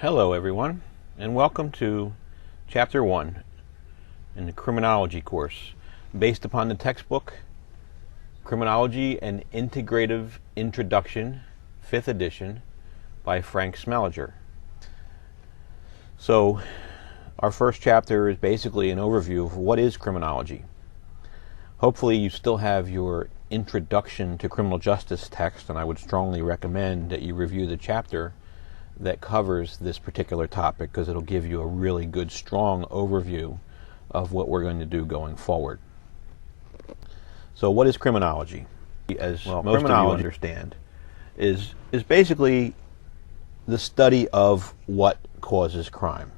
Hello everyone, and welcome to Chapter 1 in the Criminology course, based upon the textbook Criminology and Integrative Introduction, 5th edition, by Frank Smellinger. So, our first chapter is basically an overview of what is criminology. Hopefully you still have your Introduction to Criminal Justice text, and I would strongly recommend that you review the chapter that covers this particular topic, because it'll give you a really good, strong overview of what we're going to do going forward. So what is criminology? As most of you understand, is basically the study of what causes crime.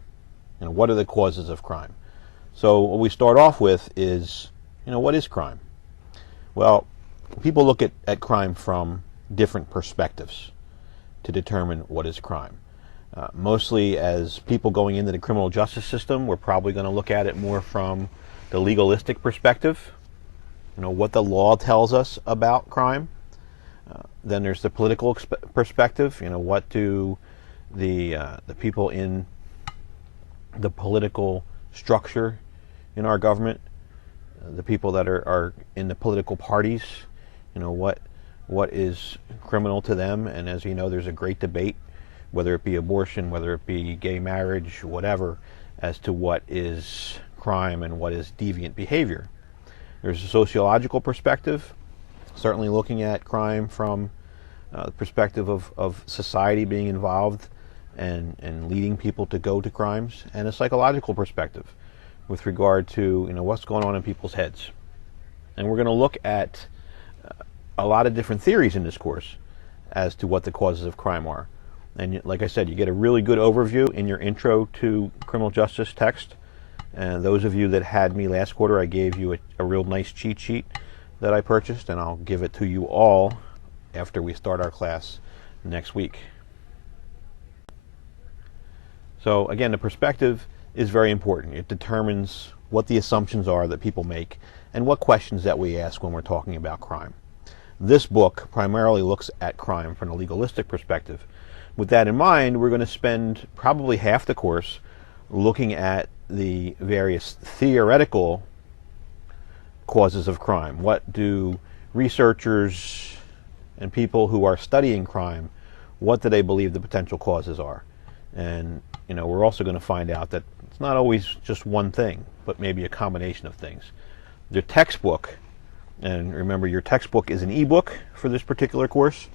What are the causes of crime? So what we start off with is, what is crime? Well, people look at crime from different perspectives to determine what is crime. Mostly as people going into the criminal justice system, we're probably going to look at it more from the legalistic perspective, what the law tells us about crime. Then there's the political perspective, what do the people in the political structure in our government, the people that are in the political parties, what is criminal to them. And as you know, there's a great debate, whether it be abortion, whether it be gay marriage, whatever, as to what is crime and what is deviant behavior. There's a sociological perspective, certainly looking at crime from the perspective of society being involved and leading people to go to crimes, and a psychological perspective with regard to what's going on in people's heads. And we're going to look at a lot of different theories in this course as to what the causes of crime are. And like I said, you get a really good overview in your intro to criminal justice text. And those of you that had me last quarter, I gave you a real nice cheat sheet that I purchased, and I'll give it to you all after we start our class next week. So again, the perspective is very important. It determines what the assumptions are that people make and what questions that we ask when we're talking about crime. This book primarily looks at crime from a legalistic perspective. With that in mind, we're going to spend probably half the course looking at the various theoretical causes of crime. What do researchers and people who are studying crime, what do they believe the potential causes are? And we're also going to find out that it's not always just one thing, but maybe a combination of things. The textbook, and remember, your textbook is an ebook for this particular course,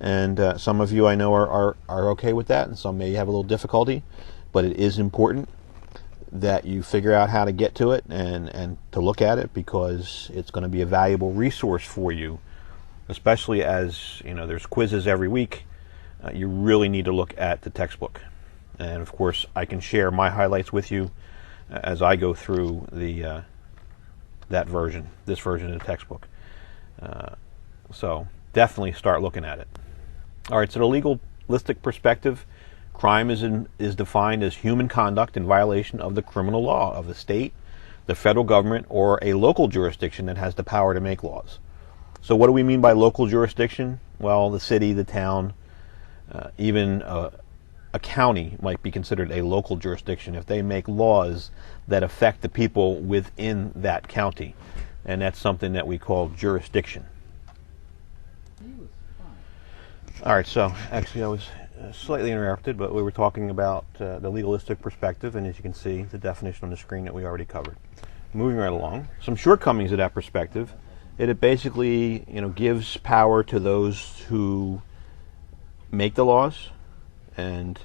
and some of you I know are okay with that, and some may have a little difficulty, but it is important that you figure out how to get to it and to look at it, because it's going to be a valuable resource for you, especially as there's quizzes every week. You really need to look at the textbook. And of course, I can share my highlights with you as I go through this version of the textbook. So definitely start looking at it. All right, so the legalistic perspective, crime is defined as human conduct in violation of the criminal law of the state, the federal government, or a local jurisdiction that has the power to make laws. So what do we mean by local jurisdiction? Well, the city, the town, even a county might be considered a local jurisdiction if they make laws that affect the people within that county. And that's something that we call jurisdiction. All right, so actually I was slightly interrupted, but we were talking about the legalistic perspective, and as you can see, the definition on the screen that we already covered. Moving right along, some shortcomings of that perspective. It basically gives power to those who make the laws, and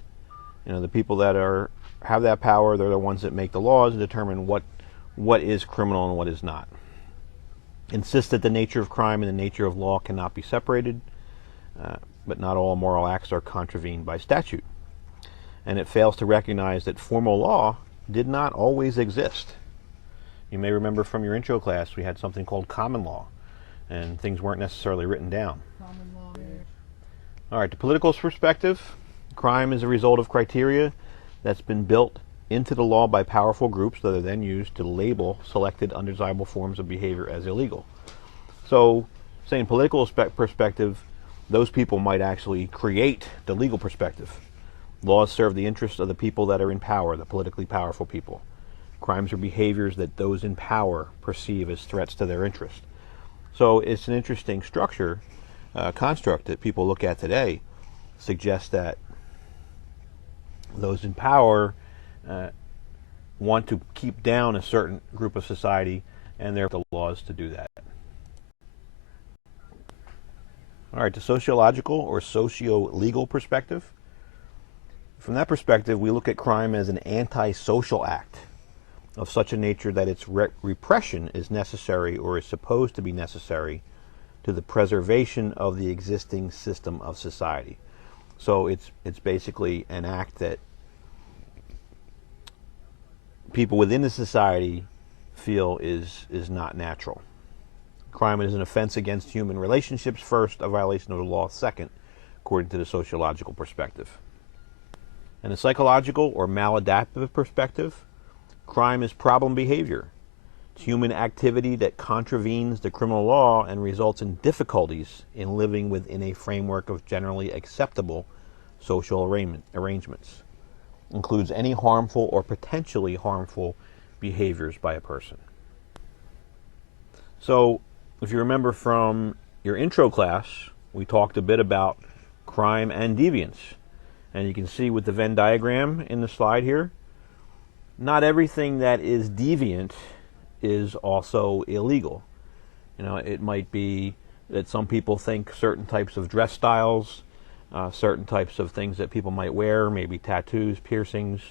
the people that have that power, they're the ones that make the laws and determine what is criminal and what is not. Insists that the nature of crime and the nature of law cannot be separated, but not all moral acts are contravened by statute. And it fails to recognize that formal law did not always exist. You may remember from your intro class we had something called common law, and things weren't necessarily written down. All right, the political perspective, crime is a result of criteria that's been built into the law by powerful groups that are then used to label selected undesirable forms of behavior as illegal. So, say in political perspective, those people might actually create the legal perspective. Laws serve the interests of the people that are in power, the politically powerful people. Crimes are behaviors that those in power perceive as threats to their interest. So it's an interesting structure, construct that people look at today, suggests that those in power want to keep down a certain group of society, and there are the laws to do that. All right, the sociological or socio-legal perspective. From that perspective, we look at crime as an anti-social act of such a nature that its repression is necessary or is supposed to be necessary to the preservation of the existing system of society. So it's basically an act that people within the society feel is not natural. Crime is an offense against human relationships first, a violation of the law second, according to the sociological perspective. In the psychological or maladaptive perspective, crime is problem behavior. It's human activity that contravenes the criminal law and results in difficulties in living within a framework of generally acceptable social arrangements. Includes any harmful or potentially harmful behaviors by a person. So, if you remember from your intro class, we talked a bit about crime and deviance. And you can see with the Venn diagram in the slide here, not everything that is deviant is also illegal. You know, it might be that some people think certain types of dress styles, certain types of things that people might wear, maybe tattoos, piercings,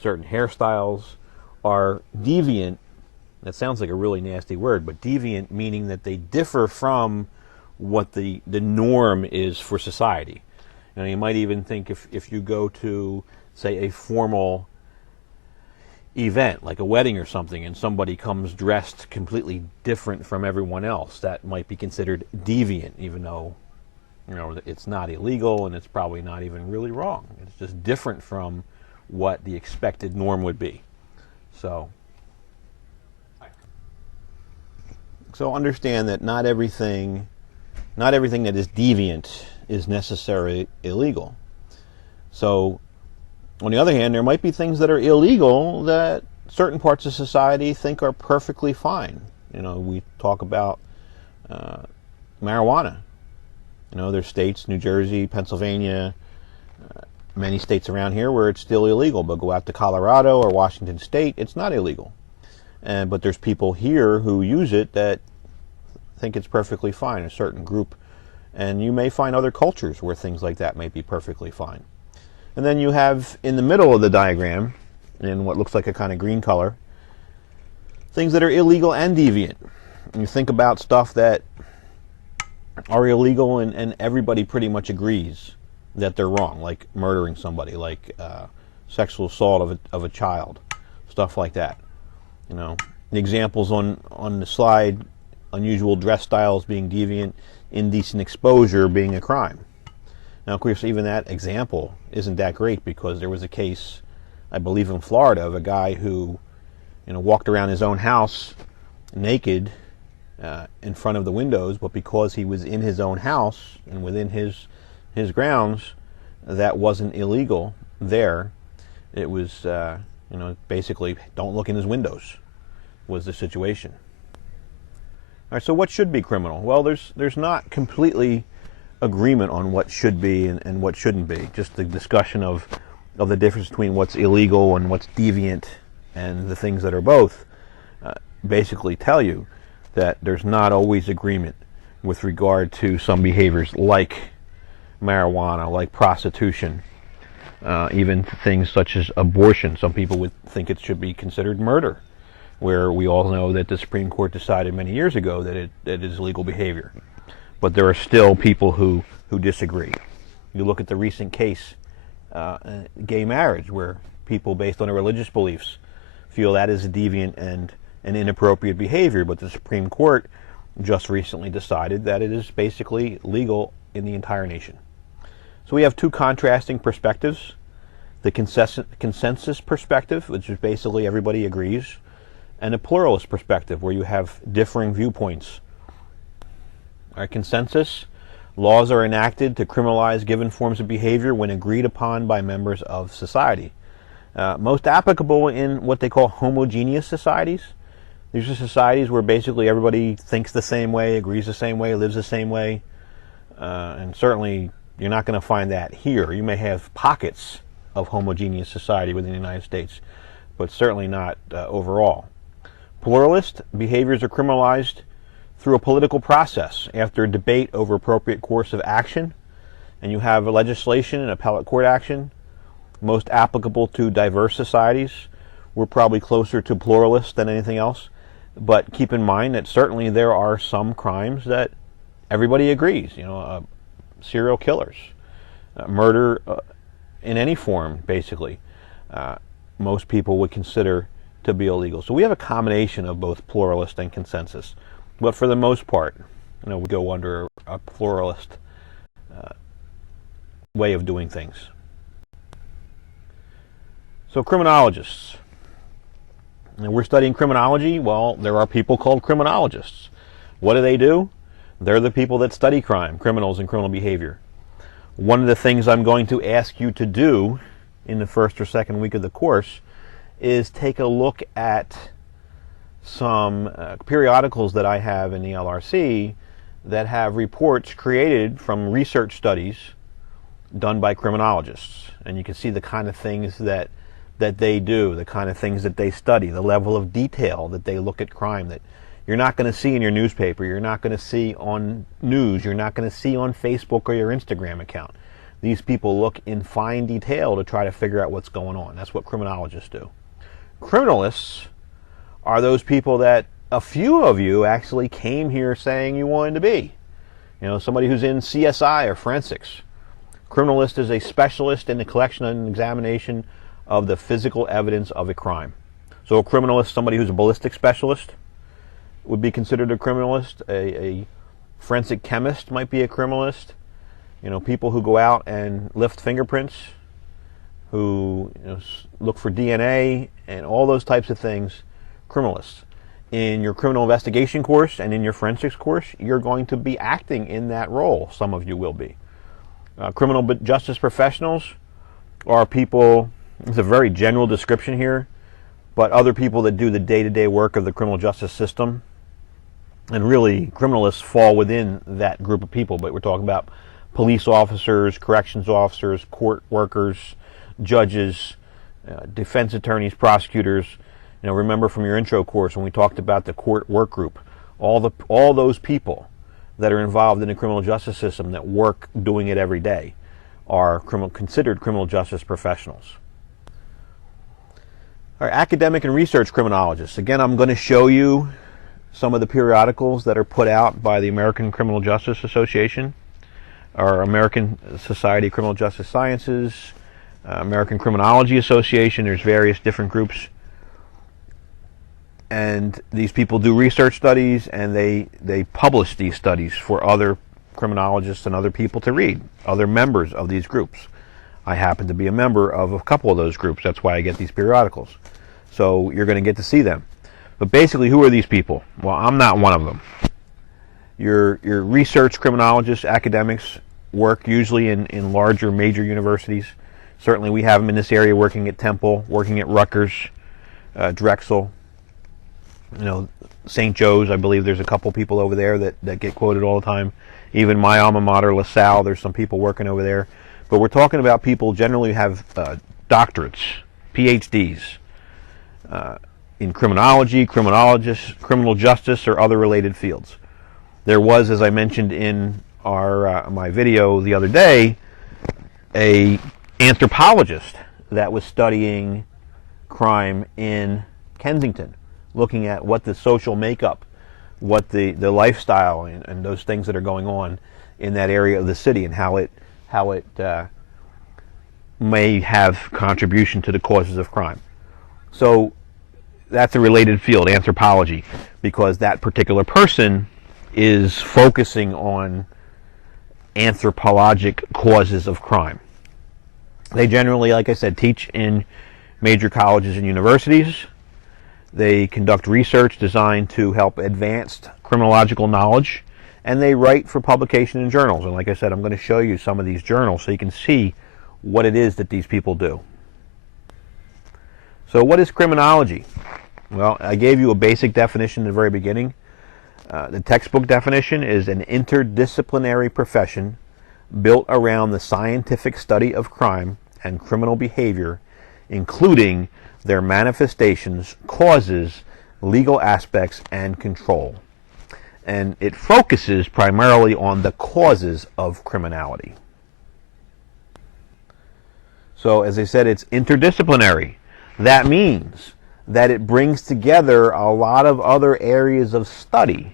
certain hairstyles, are deviant. That sounds like a really nasty word, but deviant meaning that they differ from what the norm is for society. You know, you might even think if you go to, say, a formal event, like a wedding or something, and somebody comes dressed completely different from everyone else, that might be considered deviant, even though, you know, it's not illegal and it's probably not even really wrong. It's just different from what the expected norm would be. So understand that not everything that is deviant is necessarily illegal. So, on the other hand, there might be things that are illegal that certain parts of society think are perfectly fine. You know, we talk about marijuana. You know, there's states, New Jersey, Pennsylvania, many states around here where it's still illegal, but go out to Colorado or Washington State, it's not illegal. But there's people here who use it that think it's perfectly fine, a certain group. And you may find other cultures where things like that may be perfectly fine. And then you have in the middle of the diagram, in what looks like a kind of green color, things that are illegal and deviant. And you think about stuff that are illegal and everybody pretty much agrees that they're wrong, like murdering somebody, like sexual assault of a child, stuff like that. You know, the examples on the slide: unusual dress styles being deviant, indecent exposure being a crime. Now, of course, even that example isn't that great, because there was a case, I believe in Florida, of a guy who, you know, walked around his own house naked in front of the windows, but because he was in his own house and within his grounds, that wasn't illegal there. It was, you know, basically, don't look in his windows was the situation. All right, so what should be criminal? Well, there's not completely agreement on what should be and what shouldn't be. Just the discussion of the difference between what's illegal and what's deviant, and the things that are both, basically tell you that there's not always agreement with regard to some behaviors like marijuana, like prostitution, even things such as abortion. Some people would think it should be considered murder, where we all know that the Supreme Court decided many years ago that it is legal behavior. But there are still people who disagree. You look at the recent case, gay marriage, where people based on their religious beliefs feel that is a deviant and an inappropriate behavior, but the Supreme Court just recently decided that it is basically legal in the entire nation. So we have two contrasting perspectives: the consensus perspective, which is basically everybody agrees, and a pluralist perspective, where you have differing viewpoints. Our consensus Laws are enacted to criminalize given forms of behavior when agreed upon by members of society. Most applicable in what they call homogeneous societies. These are societies where basically everybody thinks the same way, agrees the same way, lives the same way. And certainly you're not going to find that here. You may have pockets of homogeneous society within the United States, but certainly not overall. Pluralist behaviors are criminalized through a political process after a debate over appropriate course of action, and you have a legislation and appellate court action. Most applicable to diverse societies. We're probably closer to pluralist than anything else, but keep in mind that certainly there are some crimes that everybody agrees, serial killers, murder in any form, basically, most people would consider to be illegal. So we have a combination of both pluralist and consensus, but for the most part, we go under a pluralist way of doing things. So criminologists. And we're studying criminology. Well, there are people called criminologists. What do? They're the people that study crime, criminals, and criminal behavior. One of the things I'm going to ask you to do in the first or second week of the course is take a look at some periodicals that I have in the LRC that have reports created from research studies done by criminologists. And you can see the kind of things that they do, the kind of things that they study, the level of detail that they look at crime that you're not going to see in your newspaper, you're not going to see on news, you're not going to see on Facebook or your Instagram account. These people look in fine detail to try to figure out what's going on. That's what criminologists do. Criminalists are those people that a few of you actually came here saying you wanted to be. Somebody who's in CSI or forensics. Criminalist is a specialist in the collection and examination of the physical evidence of a crime. So a criminalist, somebody who's a ballistic specialist, would be considered a criminalist. A forensic chemist might be a criminalist. People who go out and lift fingerprints, who look for DNA and all those types of things, criminalists. In your criminal investigation course and in your forensics course, you're going to be acting in that role. Some of you will be. Criminal justice professionals are people, it's a very general description here, but other people that do the day-to-day work of the criminal justice system. And really, criminalists fall within that group of people, but we're talking about police officers, corrections officers, court workers, judges, defense attorneys, prosecutors. Remember from your intro course when we talked about the court work group, all those people that are involved in the criminal justice system that work doing it every day are considered criminal justice professionals. Our academic and research criminologists. Again, I'm going to show you some of the periodicals that are put out by the American Criminal Justice Association, or American Society of Criminal Justice Sciences, American Criminology Association. There's various different groups. And these people do research studies, and they publish these studies for other criminologists and other people to read, other members of these groups. I happen to be a member of a couple of those groups. That's why I get these periodicals. So you're going to get to see them. But basically, who are these people? Well, I'm not one of them. Your research criminologists, academics, work usually in larger, major universities. Certainly we have them in this area working at Temple, working at Rutgers, Drexel, St. Joe's. I believe there's a couple people over there that get quoted all the time. Even my alma mater, LaSalle, there's some people working over there. But we're talking about people generally who have doctorates, PhDs, in criminology, criminologists, criminal justice, or other related fields. There was, as I mentioned in my video the other day, a anthropologist that was studying crime in Kensington, looking at what the social makeup, what the lifestyle and those things that are going on in that area of the city, and how it may have contribution to the causes of crime. So that's a related field, anthropology, because that particular person is focusing on anthropologic causes of crime. They generally, like I said, teach in major colleges and universities. They conduct research designed to help advance criminological knowledge and they write for publication in journals. And like I said, I'm going to show you some of these journals so you can see what it is that these people do. So what is criminology? Well, I gave you a basic definition in the very beginning. The textbook definition is an interdisciplinary profession built around the scientific study of crime and criminal behavior, including their manifestations, causes, legal aspects, and control. And it focuses primarily on the causes of criminality. So, as I said, it's interdisciplinary. That means that it brings together a lot of other areas of study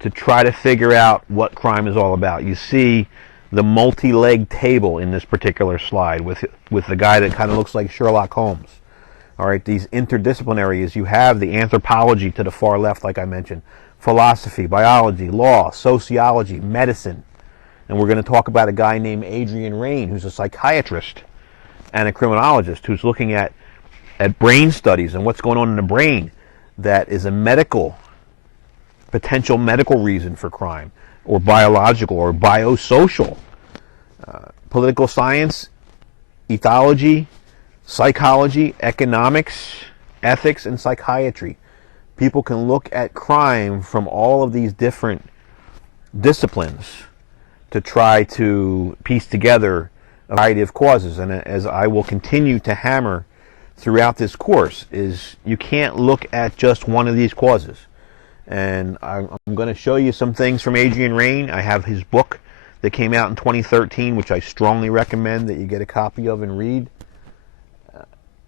to try to figure out what crime is all about. You see the multi-leg table in this particular slide with the guy that kind of looks like Sherlock Holmes. All right, these interdisciplinary is you have the anthropology to the far left, like I mentioned, philosophy, biology, law, sociology, medicine. And we're going to talk about a guy named Adrian Raine, who's a psychiatrist and a criminologist who's looking at brain studies and what's going on in the brain that is a potential medical reason for crime, or biological or biosocial. Political science, ethology, psychology, economics, ethics, and psychiatry. People can look at crime from all of these different disciplines to try to piece together a variety of causes. And as I will continue to hammer throughout this course, is you can't look at just one of these causes. And I'm going to show you some things from Adrian Raine. I have his book that came out in 2013, which I strongly recommend that you get a copy of and read.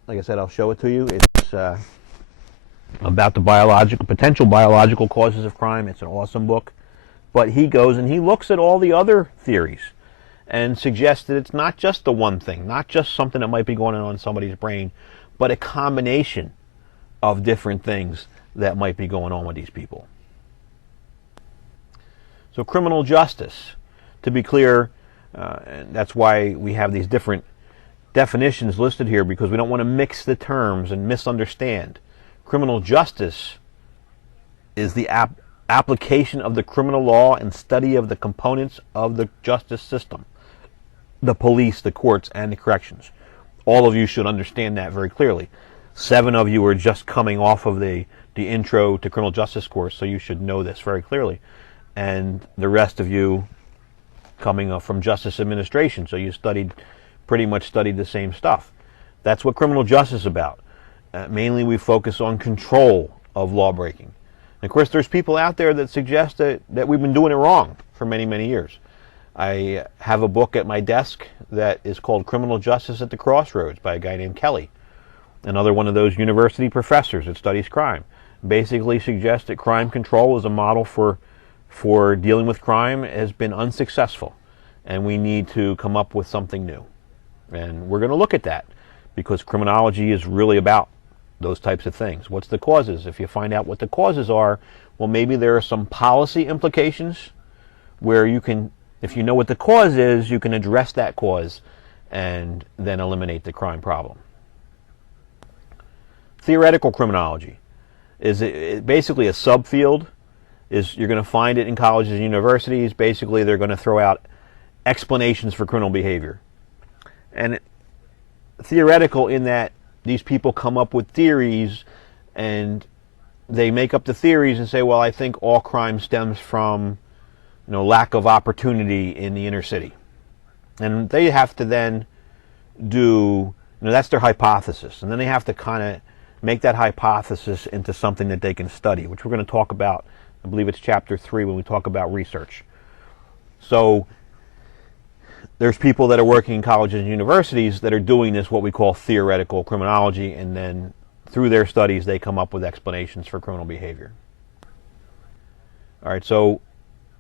Like I said, I'll show it to you. It's about the potential biological causes of crime. It's an awesome book. But he goes and he looks at all the other theories and suggests that it's not just the one thing, not just something that might be going on in somebody's brain, but a combination of different things that might be going on with these people. So criminal justice, to be clear, and that's why we have these different definitions listed here, because we don't want to mix the terms and misunderstand. Criminal justice is the application of the criminal law and study of the components of the justice system, the police, the courts, and the corrections. All of you should understand that very clearly. 7 of you are just coming off of the intro to criminal justice course, so you should know this very clearly. And the rest of you coming from justice administration, so you pretty much studied the same stuff. That's what criminal justice is about. Mainly we focus on control of law breaking. And of course there's people out there that suggest that we've been doing it wrong for many, many years. I have a book at my desk that is called Criminal Justice at the Crossroads by a guy named Kelly. Another one of those university professors that studies crime. Basically suggests that crime control as a model for dealing with crime has been unsuccessful, and we need to come up with something new. And we're going to look at that, because criminology is really about those types of things. What's the causes? If you find out what the causes are, well, maybe there are some policy implications where you can, if you know what the cause is, you can address that cause and then eliminate the crime problem. Theoretical criminology is basically a subfield. You're going to find it in colleges and universities. Basically, they're going to throw out explanations for criminal behavior. And theoretical in that these people come up with theories and they make up the theories and say, well, I think all crime stems from lack of opportunity in the inner city. And they have to then that's their hypothesis. And then they have to kind of make that hypothesis into something that they can study, which we're going to talk about. I believe it's chapter 3 when we talk about research. So there's people that are working in colleges and universities that are doing this, what we call theoretical criminology, and then through their studies they come up with explanations for criminal behavior. All right, so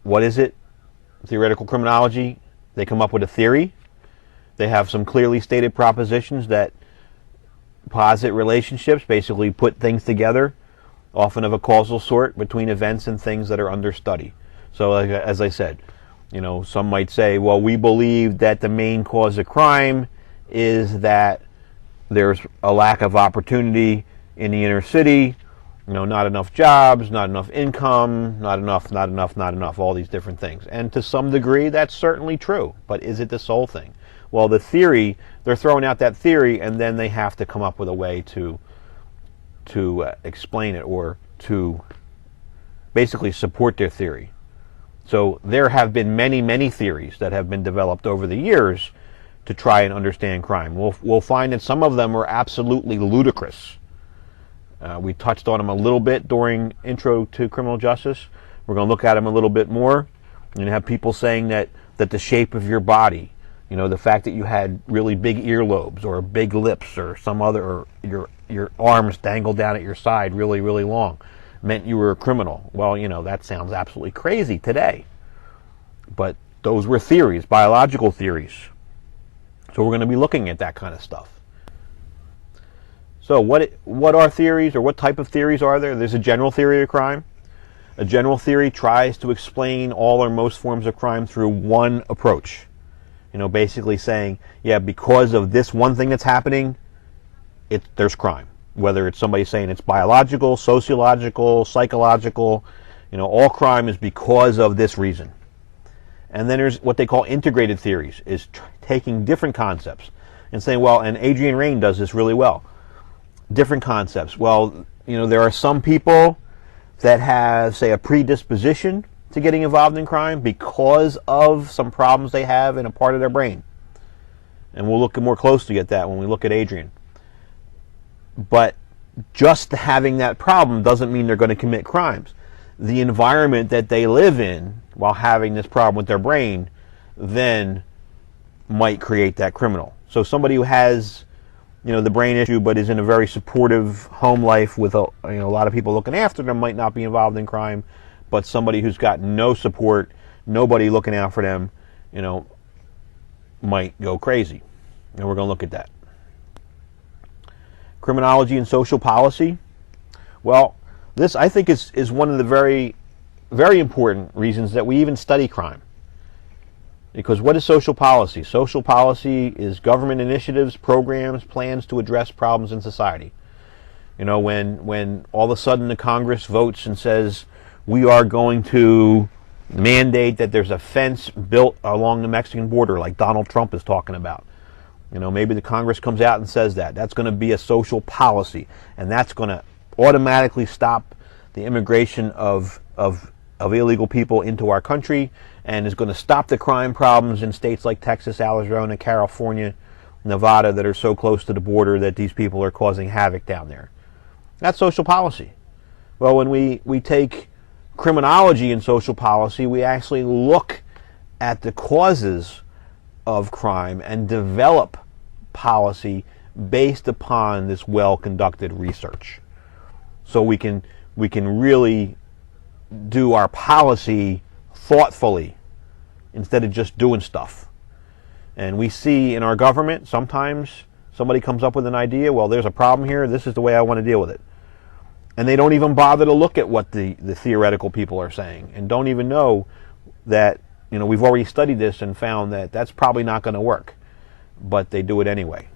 what is it? Theoretical criminology, they come up with a theory. They have some clearly stated propositions that posit relationships, basically put things together, often of a causal sort, between events and things that are under study. So as I said, some might say, well, we believe that the main cause of crime is that there's a lack of opportunity in the inner city. not enough jobs, not enough income, not enough, all these different things. And to some degree, that's certainly true. But is it the sole thing? Well, the theory, they're throwing out that theory, and then they have to come up with a way to explain it, or to basically support their theory. So there have been many, many theories that have been developed over the years to try and understand crime. We'll find that some of them are absolutely ludicrous. We touched on them a little bit during Intro to Criminal Justice. We're going to look at them a little bit more. You're going to have people saying that the shape of your body, the fact that you had really big earlobes or big lips or some other, or your arms dangled down at your side really, really long, meant you were a criminal. Well, that sounds absolutely crazy today. But those were theories, biological theories. So we're going to be looking at that kind of stuff. So what are theories, or what type of theories are there? There's a general theory of crime. A general theory tries to explain all or most forms of crime through one approach. Basically saying, yeah, because of this one thing that's happening, there's crime. Whether it's somebody saying it's biological, sociological, psychological, all crime is because of this reason. And then there's what they call integrated theories, is taking different concepts and saying, well, and Adrian Raine does this really well. Different concepts. Well, there are some people that have, say, a predisposition to getting involved in crime because of some problems they have in a part of their brain. And we'll look more closely at that when we look at Adrian. But just having that problem doesn't mean they're going to commit crimes. The environment that they live in while having this problem with their brain then might create that criminal. So somebody who has the brain issue, but is in a very supportive home life with a lot of people looking after them, might not be involved in crime. But somebody who's got no support, nobody looking out for them, might go crazy. And we're going to look at that. Criminology and social policy. Well, this, I think, is one of the very, very important reasons that we even study crime. Because what is social policy? Social policy is government initiatives, programs, plans to address problems in society. When all of a sudden the Congress votes and says, we are going to mandate that there's a fence built along the Mexican border, like Donald Trump is talking about. Maybe the Congress comes out and says that. That's going to be a social policy, and that's going to automatically stop the immigration of illegal people into our country, and is going to stop the crime problems in states like Texas, Arizona, California, Nevada, that are so close to the border that these people are causing havoc down there. That's social policy. Well, when we take criminology and social policy, we actually look at the causes of crime and develop policy based upon this well-conducted research. So we can really do our policy thoughtfully instead of just doing stuff. And we see in our government, sometimes somebody comes up with an idea, well, there's a problem here, this is the way I want to deal with it. And they don't even bother to look at what the theoretical people are saying, and don't even know that, we've already studied this and found that that's probably not going to work. But they do it anyway.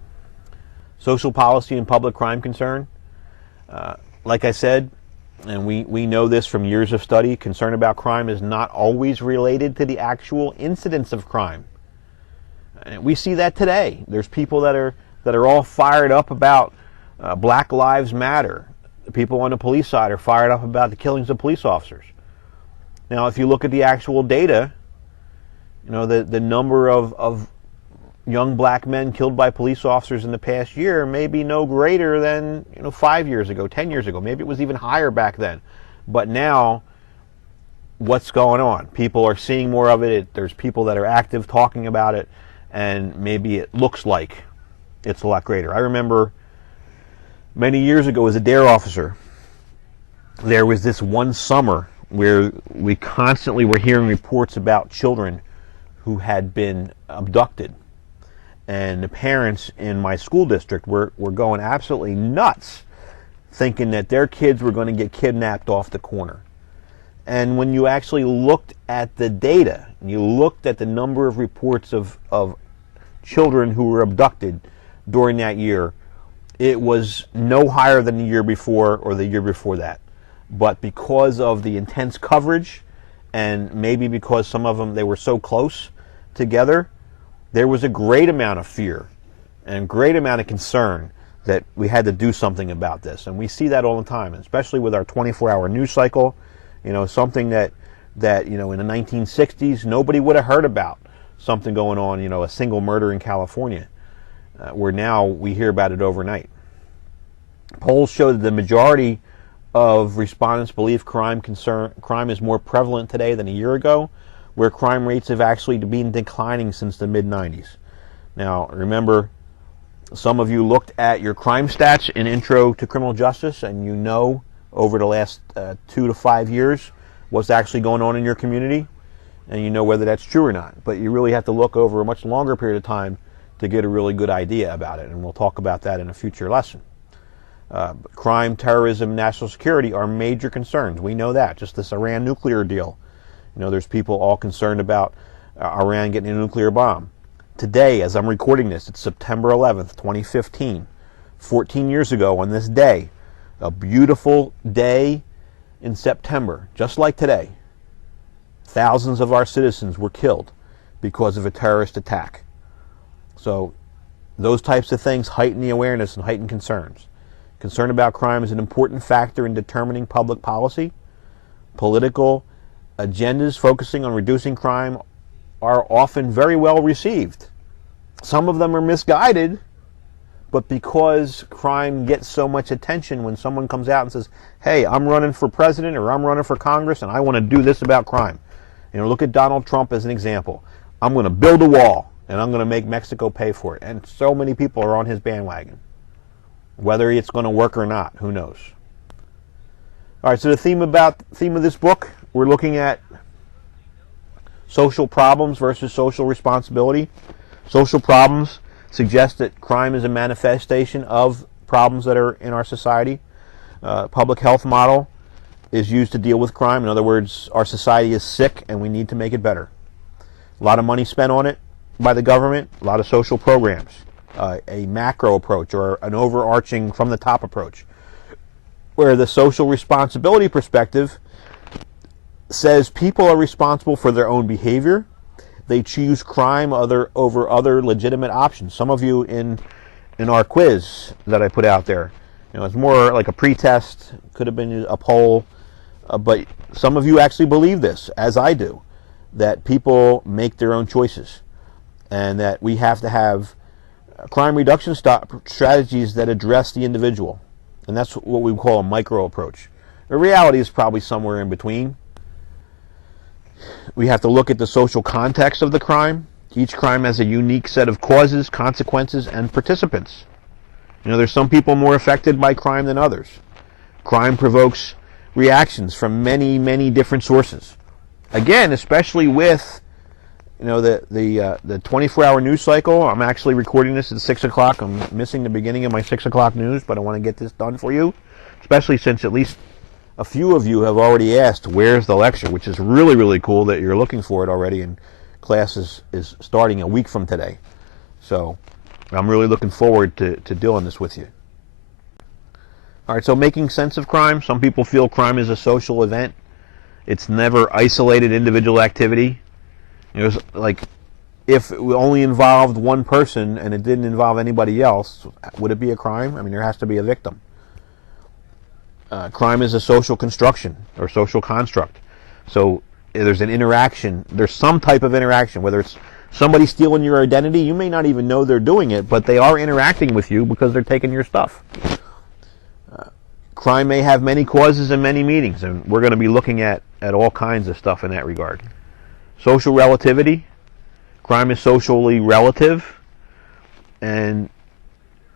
Social policy and public crime concern. Like I said, and we know this from years of study, concern about crime is not always related to the actual incidence of crime. And we see that today. There's people that are all fired up about Black Lives Matter. The people on the police side are fired up about the killings of police officers. Now, if you look at the actual data, the number of young black men killed by police officers in the past year may be no greater than 5 years ago, 10 years ago. Maybe it was even higher back then. But now, what's going on? People are seeing more of it. There's people that are active talking about it, and maybe it looks like it's a lot greater. I remember many years ago as a DARE officer, there was this one summer where we constantly were hearing reports about children who had been abducted. And the parents in my school district were going absolutely nuts, thinking that their kids were going to get kidnapped off the corner. And when you actually looked at the data, and you looked at the number of reports of children who were abducted during that year, it was no higher than the year before or the year before that. but because of the intense coverage, and maybe because some of them, they were so close together, there was a great amount of fear and great amount of concern that we had to do something about this. And we see that all the time, especially with our 24-hour news cycle. Something that in the 1960s nobody would have heard about, something going on, a single murder in California, where now we hear about it overnight. Polls show that the majority of respondents believe crime is more prevalent today than a year ago, where crime rates have actually been declining since the mid-90s. Now, remember, some of you looked at your crime stats in Intro to Criminal Justice, and over the last 2 to 5 years what's actually going on in your community, and whether that's true or not. But you really have to look over a much longer period of time to get a really good idea about it, and we'll talk about that in a future lesson. Crime, terrorism, national security are major concerns. We know that. Just this Iran nuclear deal. There's people all concerned about Iran getting a nuclear bomb. Today, as I'm recording this, it's September 11th, 2015. 14 years ago on this day, a beautiful day in September, just like today, thousands of our citizens were killed because of a terrorist attack. So those types of things heighten the awareness and heighten concerns. Concern about crime is an important factor in determining public policy. Political agendas focusing on reducing crime are often very well received. Some of them are misguided, but because crime gets so much attention, when someone comes out and says, hey, I'm running for president or I'm running for Congress and I want to do this about crime. Look at Donald Trump as an example. I'm going to build a wall and I'm going to make Mexico pay for it. And so many people are on his bandwagon. Whether it's going to work or not, who knows? All right, so the theme of this book, we're looking at social problems versus social responsibility. Social problems suggest that crime is a manifestation of problems that are in our society. Public health model is used to deal with crime. In other words, our society is sick and we need to make it better. A lot of money spent on it by the government, a lot of social programs. A macro approach or an overarching from the top approach, where the social responsibility perspective says people are responsible for their own behavior. They choose crime over other legitimate options. Some of you in our quiz that I put out there, it's more like a pretest, could have been a poll, but some of you actually believe this, as I do, that people make their own choices and that we have to have crime reduction strategies that address the individual. And that's what we call a micro approach. The reality is probably somewhere in between. We have to look at the social context of the crime. Each crime has a unique set of causes, consequences, and participants. There's some people more affected by crime than others. Crime provokes reactions from many, many different sources. Again, especially with the 24-hour news cycle. I'm actually recording this at 6 o'clock. I'm missing the beginning of my 6 o'clock news, but I want to get this done for you, especially since at least a few of you have already asked, where's the lecture, which is really, really cool that you're looking for it already, and class is starting a week from today. So I'm really looking forward to doing this with you. All right, so making sense of crime. Some people feel crime is a social event. It's never isolated individual activity. Like, if it only involved one person and it didn't involve anybody else, would it be a crime? I mean, there has to be a victim. Crime is a social construction or social construct. So there's an interaction. There's some type of interaction, whether it's somebody stealing your identity. You may not even know they're doing it, but they are interacting with you because they're taking your stuff. Crime may have many causes and many meanings, and we're going to be looking at all kinds of stuff in that regard. Social relativity. Crime is socially relative, and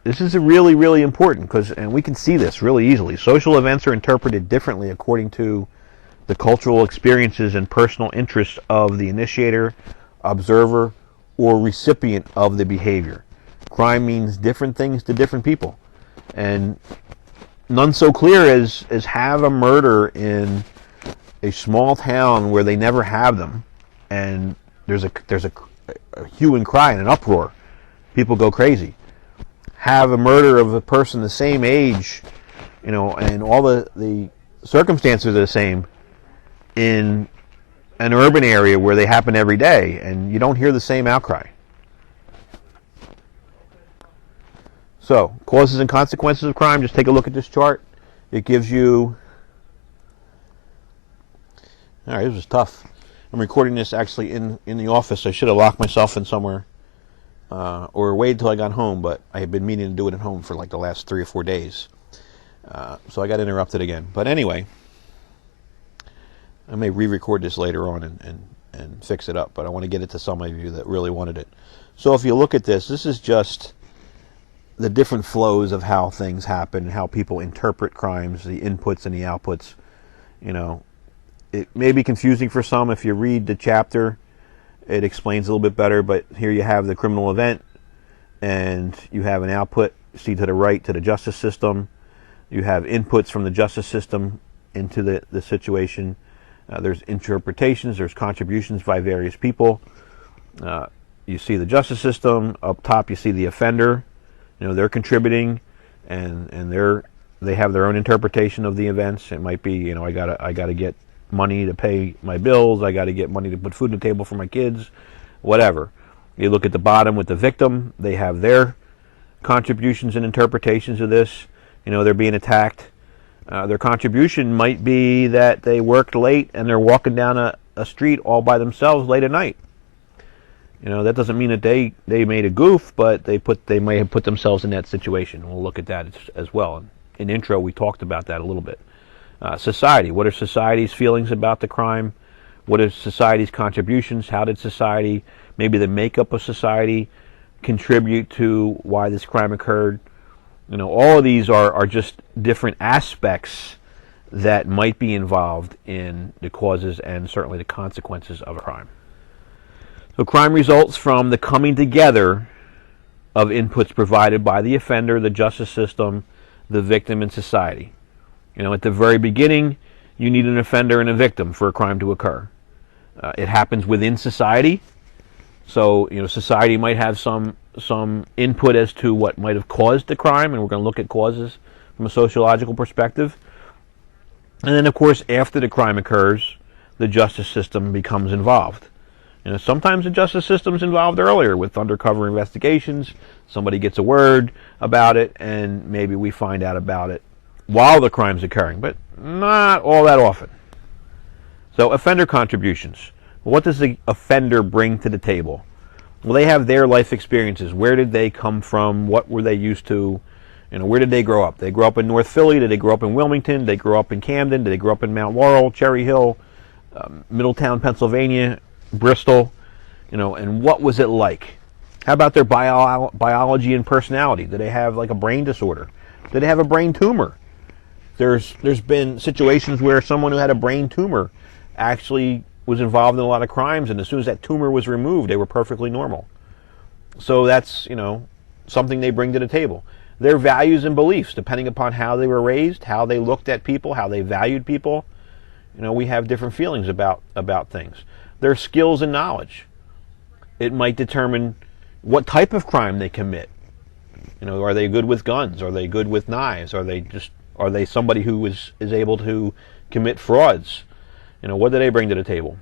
this is really, really important and we can see this really easily. Social events are interpreted differently according to the cultural experiences and personal interests of the initiator, observer, or recipient of the behavior. Crime means different things to different people, and none so clear as have a murder in a small town where they never have them, and there's a hue and cry and an uproar. People go crazy. Have a murder of a person the same age, and all the circumstances are the same in an urban area where they happen every day, and you don't hear the same outcry. So, causes and consequences of crime, just take a look at this chart. It gives you... Alright, this was tough. I'm recording this actually in the office. I should have locked myself in somewhere or waited until I got home, but I had been meaning to do it at home for like the last 3 or 4 days. So I got interrupted again. But anyway, I may re-record this later on and fix it up, but I want to get it to some of you that really wanted it. So if you look at this, this is just the different flows of how things happen, how people interpret crimes, the inputs and the outputs. You know, it may be confusing for some. If you read the chapter, it explains a little bit better, but here you have the criminal event, and you have an output, see to the right, to the justice system. You have inputs from the justice system into the situation. There's interpretations, there's contributions by various people. You see the justice system. Up top you see the offender. You know, they're contributing, and they have their own interpretation of the events. It might be, you know, I gotta get money to pay my bills, I gotta get money to put food on the table for my kids, whatever. You look at the bottom with the victim, they have their contributions and interpretations of this. You know, they're being attacked. Their contribution might be that they worked late and they're walking down a street all by themselves late at night. You know, that doesn't mean that they made a goof, but they may have put themselves in that situation. We'll look at that as well. In intro, we talked about that a little bit. Society. What are society's feelings about the crime? What are society's contributions? How did society, maybe the makeup of society, contribute to why this crime occurred? You know, all of these are just different aspects that might be involved in the causes and certainly the consequences of a crime. So crime results from the coming together of inputs provided by the offender, the justice system, the victim, and society. You know, at the very beginning, you need an offender and a victim for a crime to occur. It happens within society. So, you know, society might have some input as to what might have caused the crime, and we're going to look at causes from a sociological perspective. And then, of course, after the crime occurs, the justice system becomes involved. You know, sometimes the justice system's involved earlier with undercover investigations. Somebody gets a word about it, and maybe we find out about it while the crime's occurring, but not all that often. So, offender contributions. What does the offender bring to the table? Well, they have their life experiences. Where did they come from? What were they used to? You know, where did they grow up? They grew up in North Philly. Did they grow up in Wilmington? Did they grow up in Camden? Did they grow up in Mount Laurel, Cherry Hill, Middletown, Pennsylvania, Bristol? You know, and what was it like? How about their biology and personality? Did they have like a brain disorder? Did they have a brain tumor? There's been situations where someone who had a brain tumor actually was involved in a lot of crimes, and as soon as that tumor was removed, they were perfectly normal. So that's, you know, something they bring to the table. Their values and beliefs, depending upon how they were raised, how they looked at people, how they valued people. You know, we have different feelings about things. Their skills and knowledge. It might determine what type of crime they commit. You know, are they good with guns? Are they good with knives? Are they somebody who is able to commit frauds? You know, what do they bring to the table?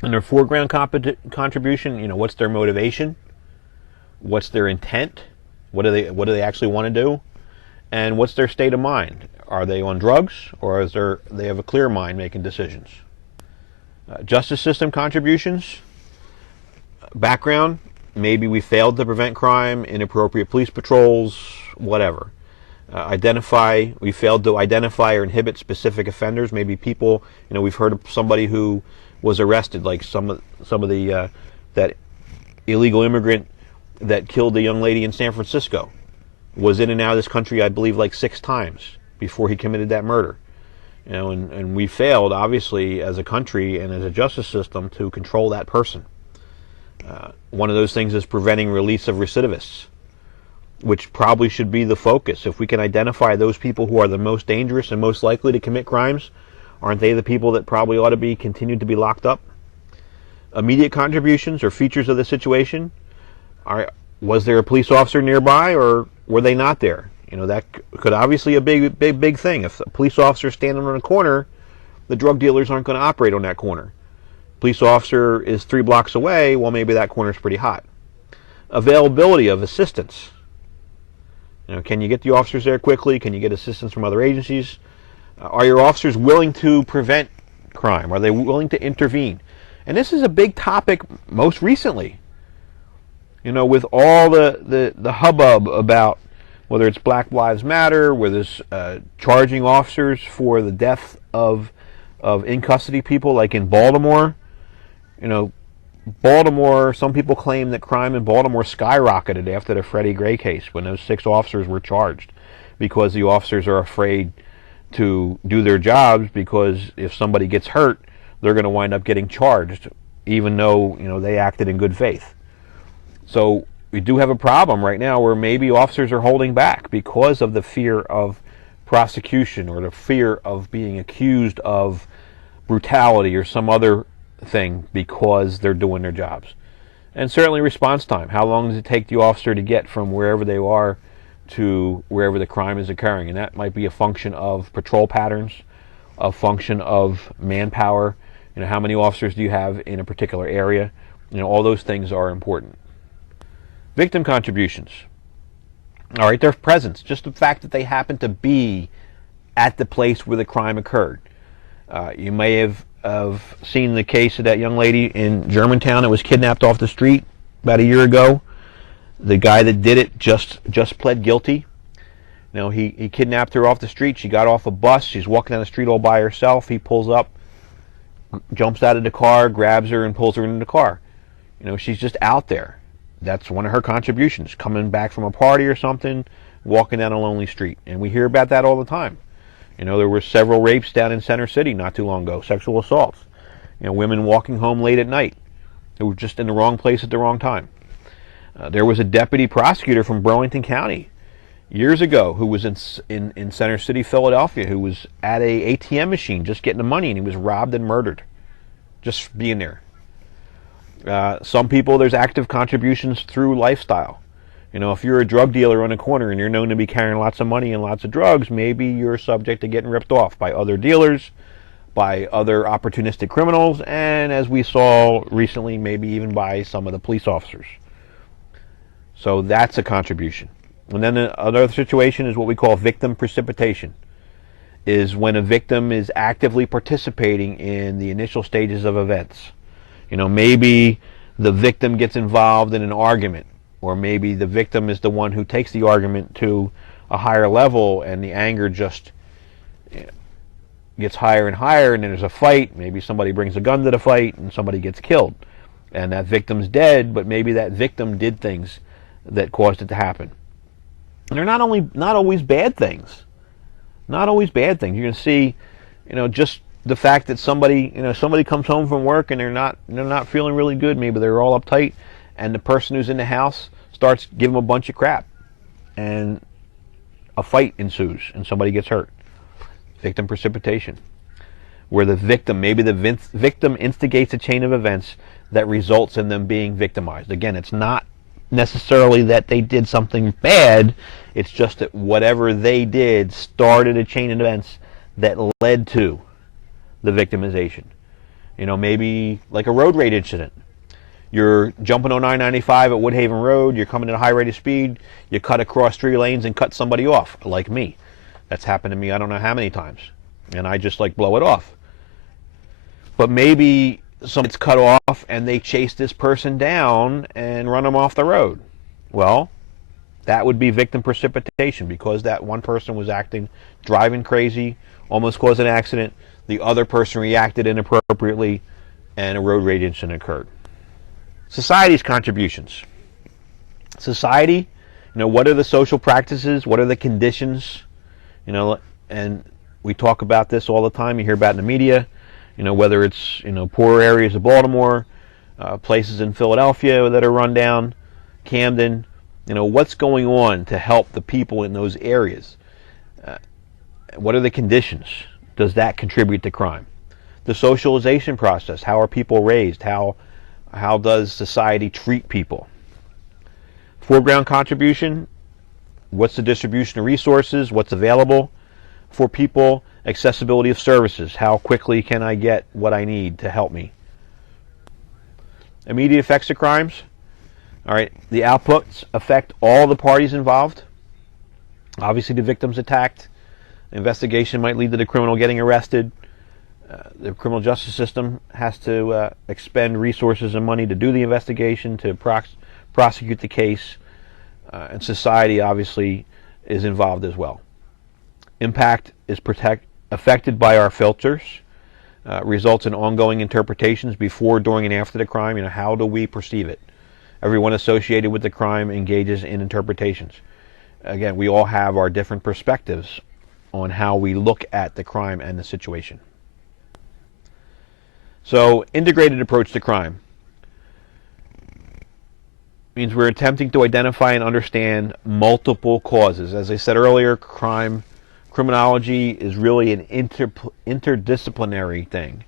And their foreground contribution, you know, what's their motivation? What's their intent? What do they actually want to do? And what's their state of mind? Are they on drugs, or they have a clear mind making decisions? Justice system contributions. Background, maybe we failed to prevent crime, inappropriate police patrols, whatever. We failed to identify or inhibit specific offenders. Maybe people, you know, we've heard of somebody who was arrested, like some of the that illegal immigrant that killed the young lady in San Francisco was in and out of this country, I believe, like 6 times before he committed that murder. You know, and we failed, obviously, as a country and as a justice system to control that person. One of those things is preventing release of recidivists, which probably should be the focus. If we can identify those people who are the most dangerous and most likely to commit crimes, aren't they the people that probably ought to be continued to be locked up? Immediate contributions or features of the situation. Was there a police officer nearby, or were they not there? That could obviously be a big thing. If a police officer is standing on a corner, the drug dealers aren't going to operate on that corner. Police officer is 3 blocks away, well, maybe that corner is pretty hot. Availability of assistance. Can you get the officers there quickly? Can you get assistance from other agencies? Are your officers willing to prevent crime? Are they willing to intervene? And this is a big topic most recently. With all the hubbub about whether it's Black Lives Matter, whether it's charging officers for the death of in-custody people, like in Baltimore. Baltimore, some people claim that crime in Baltimore skyrocketed after the Freddie Gray case when those 6 officers were charged, because the officers are afraid to do their jobs, because if somebody gets hurt, they're going to wind up getting charged, even though they acted in good faith. So we do have a problem right now where maybe officers are holding back because of the fear of prosecution or the fear of being accused of brutality or some other thing because they're doing their jobs. And certainly response time. How long does it take the officer to get from wherever they are to wherever the crime is occurring? And that might be a function of patrol patterns, a function of manpower. How many officers do you have in a particular area? All those things are important. Victim contributions. All right, their presence, just the fact that they happen to be at the place where the crime occurred. You may have seen the case of that young lady in Germantown that was kidnapped off the street about a year ago. The guy that did it just pled guilty. He kidnapped her off the street. She got off a bus. She's walking down the street all by herself. He pulls up, jumps out of the car, grabs her, and pulls her into the car. She's just out there. That's one of her contributions, coming back from a party or something, walking down a lonely street. And we hear about that all the time. There were several rapes down in Center City not too long ago, sexual assaults. Women walking home late at night who were just in the wrong place at the wrong time. There was a deputy prosecutor from Burlington County years ago who was in Center City, Philadelphia, who was at a ATM machine just getting the money, and he was robbed and murdered just being there. Some people, there's active contributions through lifestyle. If you're a drug dealer on a corner and you're known to be carrying lots of money and lots of drugs, maybe you're subject to getting ripped off by other dealers, by other opportunistic criminals, and as we saw recently, maybe even by some of the police officers. So that's a contribution. And then another situation is what we call victim precipitation, is when a victim is actively participating in the initial stages of events. Maybe the victim gets involved in an argument, or maybe the victim is the one who takes the argument to a higher level, and the anger just gets higher and higher, and then there's a fight. Maybe somebody brings a gun to the fight, and somebody gets killed. And that victim's dead, but maybe that victim did things that caused it to happen. And they're not always bad things. Not always bad things. You're going to see, just the fact that somebody comes home from work and they're not feeling really good. Maybe they're all uptight, and the person who's in the house starts giving them a bunch of crap, and a fight ensues, and somebody gets hurt. Victim precipitation, where the victim instigates a chain of events that results in them being victimized. Again, it's not necessarily that they did something bad. It's just that whatever they did started a chain of events that led to the victimization. Maybe like a road rage incident. You're jumping on I-95 at Woodhaven Road, you're coming at a high rate of speed, you cut across 3 lanes and cut somebody off, like me. That's happened to me I don't know how many times. And I just blow it off. But maybe somebody's cut off and they chase this person down and run them off the road. Well, that would be victim precipitation, because that one person was driving crazy, almost caused an accident. The other person reacted inappropriately, and a road rage incident occurred. Society's contributions. Society, what are the social practices? What are the conditions? And we talk about this all the time. You hear about it in the media. Whether it's poorer areas of Baltimore, places in Philadelphia that are run down, Camden. What's going on to help the people in those areas? What are the conditions? Does that contribute to crime? The socialization process. How are people raised? How does society treat people? Foreground contribution. What's the distribution of resources? What's available for people? Accessibility of services. How quickly can I get what I need to help me? Immediate effects of crimes. All right, the outputs affect all the parties involved. Obviously, the victim's attacked. Investigation might lead to the criminal getting arrested. The criminal justice system has to expend resources and money to do the investigation, to prosecute the case, and society obviously is involved as well. Impact is affected by our filters, results in ongoing interpretations before, during, and after the crime. How do we perceive it? Everyone associated with the crime engages in interpretations. Again, we all have our different perspectives on how we look at the crime and the situation. So, integrated approach to crime means we're attempting to identify and understand multiple causes. As I said earlier, criminology is really an interdisciplinary thing,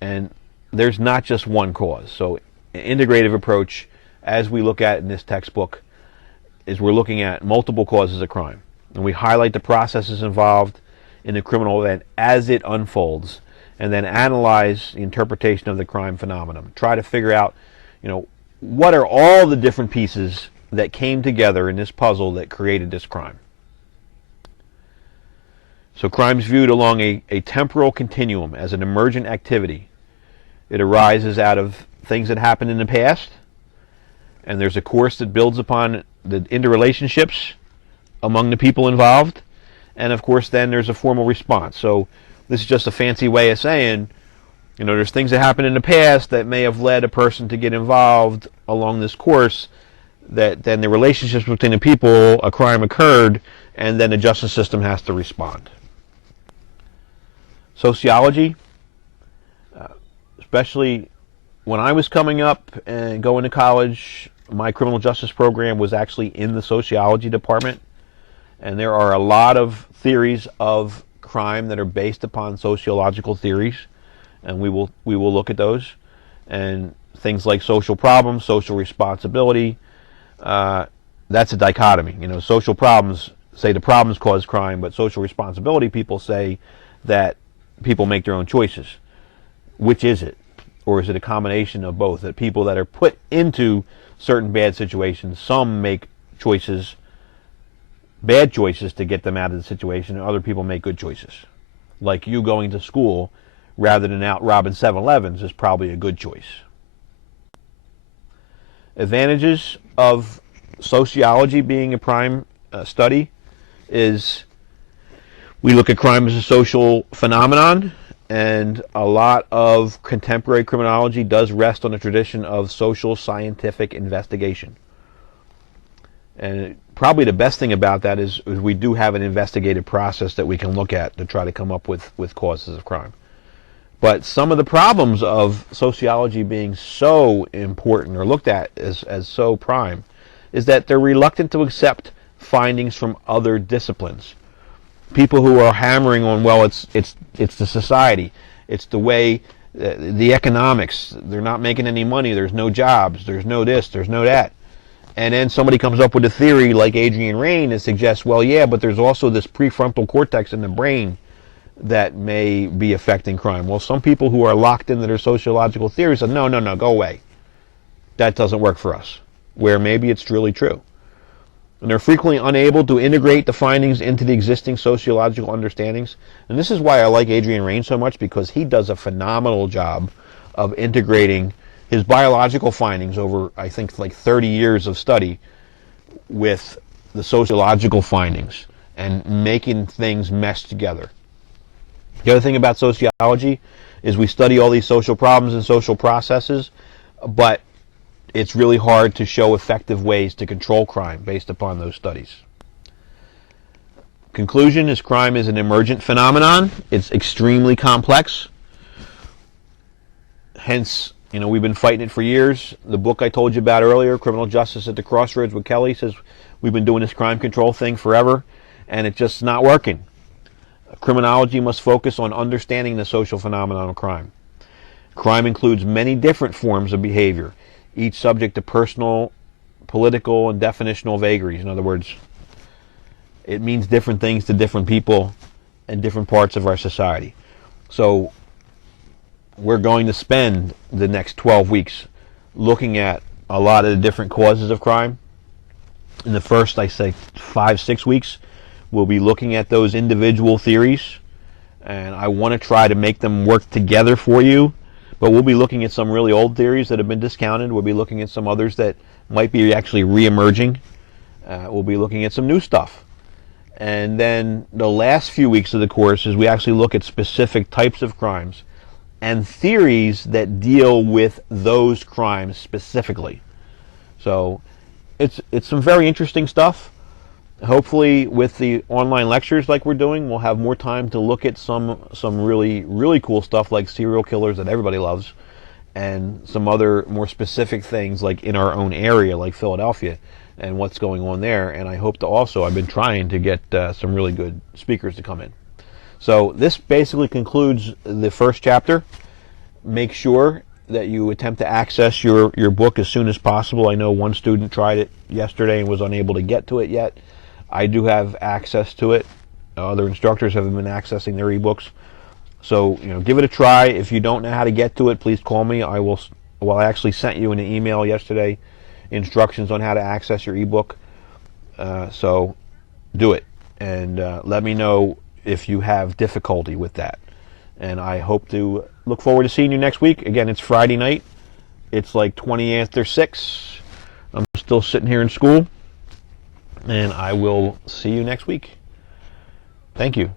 and there's not just one cause. So, an integrative approach, as we look at in this textbook, is we're looking at multiple causes of crime, and we highlight the processes involved in the criminal event as it unfolds, and then analyze the interpretation of the crime phenomenon. Try to figure out, what are all the different pieces that came together in this puzzle that created this crime. So crime is viewed along a temporal continuum as an emergent activity. It arises out of things that happened in the past, and there's a course that builds upon the interrelationships among the people involved, and of course then there's a formal response. So this is just a fancy way of saying, there's things that happened in the past that may have led a person to get involved along this course, that then the relationships between the people, a crime occurred, and then the justice system has to respond. Sociology, especially when I was coming up and going to college, my criminal justice program was actually in the sociology department, and there are a lot of theories of crime that are based upon sociological theories, and we will look at those, and things like social problems, social responsibility. That's a dichotomy. Social problems say the problems cause crime, but social responsibility people say that people make their own choices. Which is it? Or is it a combination of both? That people that are put into certain bad situations, some make choices, bad choices to get them out of the situation, and other people make good choices. Like you going to school rather than out robbing 7-Elevens is probably a good choice. Advantages of sociology being a prime study is we look at crime as a social phenomenon, and a lot of contemporary criminology does rest on a tradition of social scientific investigation. And probably the best thing about that is we do have an investigative process that we can look at to try to come up with causes of crime. But some of the problems of sociology being so important or looked at as so prime is that they're reluctant to accept findings from other disciplines. People who are hammering on, well, it's the society, it's the way, the economics, they're not making any money, there's no jobs, there's no this, there's no that. And then somebody comes up with a theory like Adrian Raine that suggests, well, yeah, but there's also this prefrontal cortex in the brain that may be affecting crime. Well, some people who are locked into their sociological theories say, no, go away. That doesn't work for us. Where maybe it's really true. And they're frequently unable to integrate the findings into the existing sociological understandings. And this is why I like Adrian Raine so much, because he does a phenomenal job of integrating his biological findings over, I think, like 30 years of study with the sociological findings and making things mesh together. The other thing about sociology is we study all these social problems and social processes, but it's really hard to show effective ways to control crime based upon those studies. Conclusion is crime is an emergent phenomenon. It's extremely complex. Hence, we've been fighting it for years. The book I told you about earlier, Criminal Justice at the Crossroads with Kelly, says we've been doing this crime control thing forever, and it's just not working. Criminology must focus on understanding the social phenomenon of crime. Crime includes many different forms of behavior, each subject to personal, political, and definitional vagaries. In other words, It means different things to different people in different parts of our society. So we're going to spend the next 12 weeks looking at a lot of the different causes of crime. In the first, I say, 5-6 weeks, we'll be looking at those individual theories, and I want to try to make them work together for you. But we'll be looking at some really old theories that have been discounted. We'll be looking at some others that might be actually re-emerging. We'll be looking at some new stuff. And then the last few weeks of the course is we actually look at specific types of crimes and theories that deal with those crimes specifically. So it's some very interesting stuff. Hopefully with the online lectures like we're doing, we'll have more time to look at some really cool stuff like serial killers that everybody loves, and some other more specific things like in our own area like Philadelphia and what's going on there. And I hope to also, I've been trying to get some really good speakers to come in. So this basically concludes the first chapter. Make sure that you attempt to access your book as soon as possible. I know one student tried it yesterday and was unable to get to it yet. I do have access to it. Other instructors have been accessing their ebooks. So, give it a try. If you don't know how to get to it, please call me. I actually sent you an email yesterday, instructions on how to access your ebook. So do it, and let me know if you have difficulty with that. And I hope to look forward to seeing you next week. Again, it's Friday night. It's like 20 after 6. I'm still sitting here in school. And I will see you next week. Thank you.